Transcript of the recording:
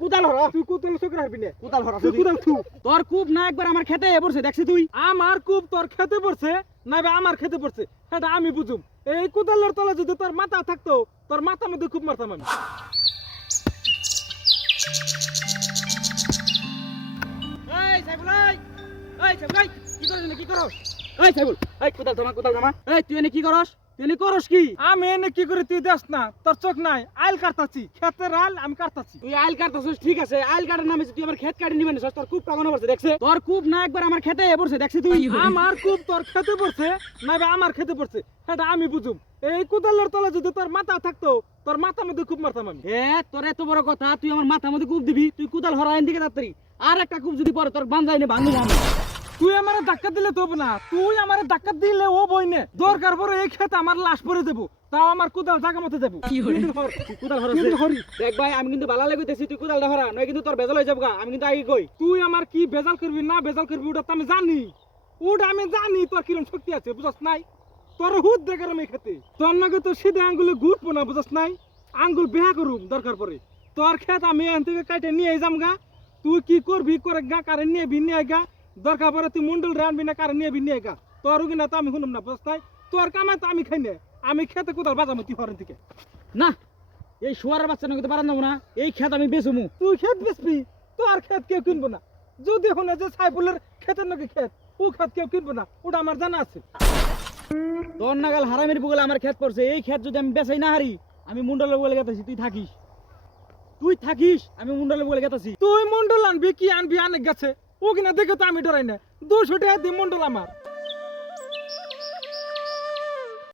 কুদাল হরা তুই কোতাল চোখে হারবি না কুদাল হরা তুই কোতাল থু তোর কূপ না একবার আমার খেতে পড়ছে দেখছিস তুই আমার কূপ তোর খেতে পড়ছে নাইবা আমার খেতে পড়ছে সেটা আমি বুঝুম এই কোদালের তলে যদি তোর মাথা থাকতো তোর মাথার মধ্যে খুব মারতাম আমি এই সাইবুল এই সাইবুল কি করছ কি করছ এই সাইবুল এই কুদাল থামা এই তুই এনে কি করছ তুই এনে করছ কি আমি এনে কি করে তুই দেখ না তোর চোখ নাই আইল কাটতাছি খেতের আইল আমি কাটতাছি তুই আইল কাটতাছিস ঠিক আছে আইল কাটার নামে তুই আমার ক্ষেত কাটি নিবেন তোর কূপ কাগনো পড়ছে দেখছে তোর কূপ না একবার আমার খেতে পড়ছে দেখছিস তুই আমার কূপ তোর খেতে পড়ছে নাইবা আমার খেতে পড়ছে সেটা আমি বুঝুম এই কোদালের তলে যদি তোর মাথা থাকতো তোর মাথার মধ্যে খুব মারতাম আমি তোর এত বড় কথা তুই আমার মাথার মধ্যে কূপ দিবি তুই কুদাল হরাইন দিকে তাড়াতাড়ি আর একটা কূপ যদি পড়ে তোর বানজাই নে ভাঙবো আমি তুই আমারে ধাক্কা দিলে তো হবে না তুই আমারে ধাক্কা দিলে ও বই নে দরকার পড়ে এই খেতে আমার লাশ পরে দেবো তাও আমার কোদাল জায়গা মতো দেবো কুদাল হরাইছিস দেখ ভাই আমি কিন্তু ভালো লাগাইতেছি তুই কুদালটা হরা নয় কিন্তু তোর বেজাল হয়ে যাবো আমি কিন্তু আগে কই তুই আমার কি বেজাল করবি না বেজাল করবি ওটা তো আমি জানি তোর কিরম শক্তি আছে বুঝছ নাই তোর হুদ দেখার আমি খেতে তোর নাকি তো সিধে আঙ্গুলে ঘুরবো না বুঝছ নাই আঙ্গুল বেহা করুম দরকার পড়ে তোর খেত আমি এখান থেকে কাটে নিয়ে যাম গা তুই কি করবি করে গা কারে নিয়ে গা দরকার পড়ে তুই মুন্ডল রানবি না কারে নিয়ে গা তোর কিনা তো আমি শুনুম না বুঝছ নাই তোর কামাই তো আমি খাই না আমি খেতে কোথাও বাজামো তুই হরেন থেকে না এই শুয়ারের বাচ্চা নাকি তো পারান যাবো না এই খেত আমি বেচুমু তুই খেত বেচবি তোর খেত কেউ কিনবো না যদি শুনে যে সাইফুলের খেতের নাকি খেত ও খেত কেউ কিনবো না ওটা আমার জানা আছে তোর নাগাল হারামের বুগলে আমার খেত পড়ছে এই খেত যদি আমি বেচাই না হারি আমি মুন্ডলের বলে গেতাছি তুই থাকিস আমি মুন্ডলের বলে গেতাছি তুই মন্ডল আনবি কি আনবি অনেক গেছে ও কিনা দেখে তো আমি ডরাই না 200 টাকা দিয়ে মন্ডল আমার